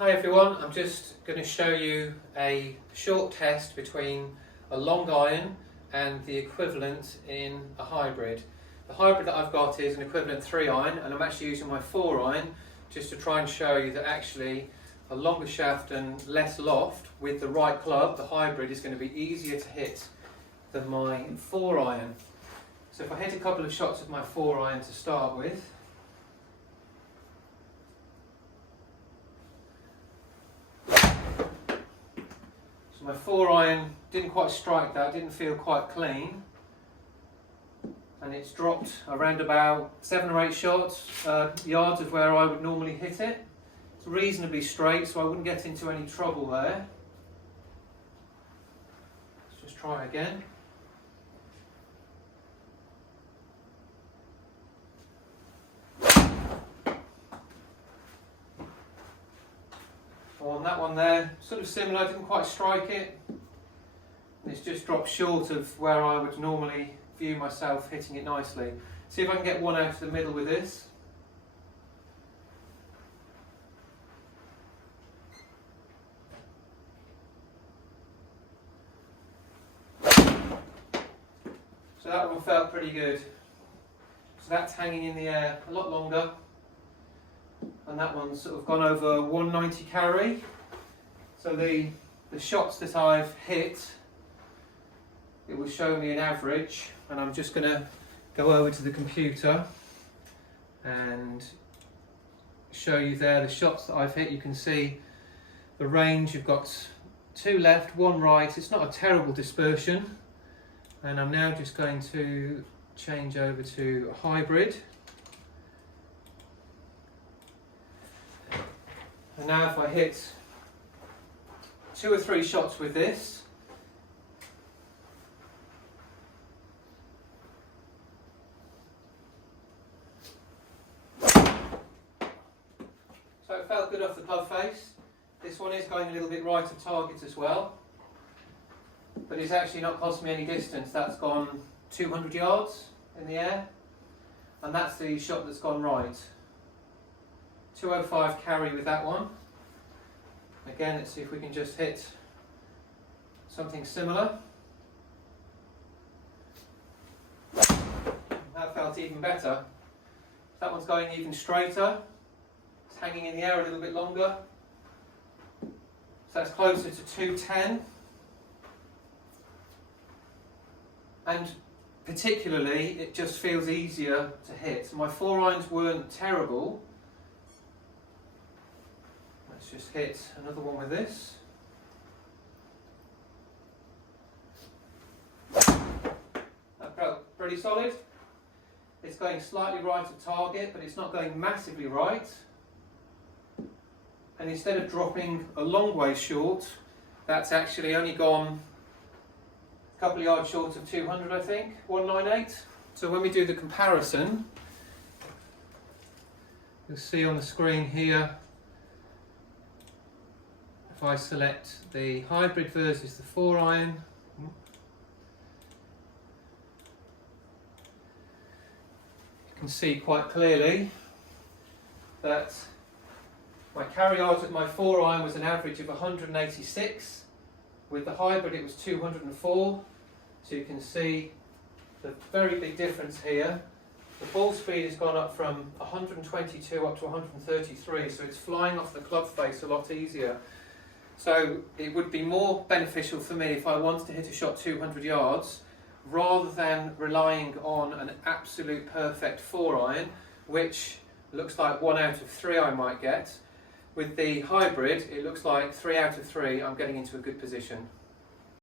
Hi everyone, I'm just going to show you a short test between a long iron and the equivalent in a hybrid. The hybrid that I've got is an equivalent 3 iron, and I'm actually using my 4 iron just to try and show you that actually a longer shaft and less loft with the right club, the hybrid is going to be easier to hit than my 4 iron. So if I hit a couple of shots of my 4 iron to start with. So my 4 iron didn't quite strike that, didn't feel quite clean, and it's dropped around about 7 or 8 yards of where I would normally hit it. It's reasonably straight, so I wouldn't get into any trouble there. Let's just try again. On that one there, sort of similar, didn't quite strike it. It's just dropped short of where I would normally view myself hitting it nicely. See if I can get one out of the middle with this. So that one felt pretty good. So that's hanging in the air a lot longer. And that one's sort of gone over 190 carry. So the shots that I've hit, it will show me an average, and I'm just going to go over to the computer and show you there the shots that I've hit. You can see the range. You've got 2 left, 1 right. It's not a terrible dispersion. And I'm now just going to change over to a hybrid. And now if I hit 2 or 3 shots with this, so it felt good off the club face. This one is going a little bit right of target as well, but it's actually not cost me any distance. That's gone 200 yards in the air, and that's the shot that's gone right. 205 carry with that one. Again, let's see if we can just hit something similar. That felt even better. That one's going even straighter. It's hanging in the air a little bit longer. So that's closer to 210. And particularly, it just feels easier to hit. My 4 irons weren't terrible. Let's just hit another one with this. That felt pretty solid. It's going slightly right of target, but it's not going massively right. And instead of dropping a long way short, that's actually only gone a couple of yards short of 200, I think, 198. So when we do the comparison, you'll see on the screen here, if I select the hybrid versus the 4 iron, you can see quite clearly that my carry yards with my 4 iron was an average of 186. With the hybrid it was 204. So you can see the very big difference here. The ball speed has gone up from 122 up to 133, so it's flying off the club face a lot easier. So it would be more beneficial for me if I wanted to hit a shot 200 yards rather than relying on an absolute perfect 4 iron, which looks like 1 out of 3 I might get. With the hybrid, it looks like 3 out of 3 I'm getting into a good position.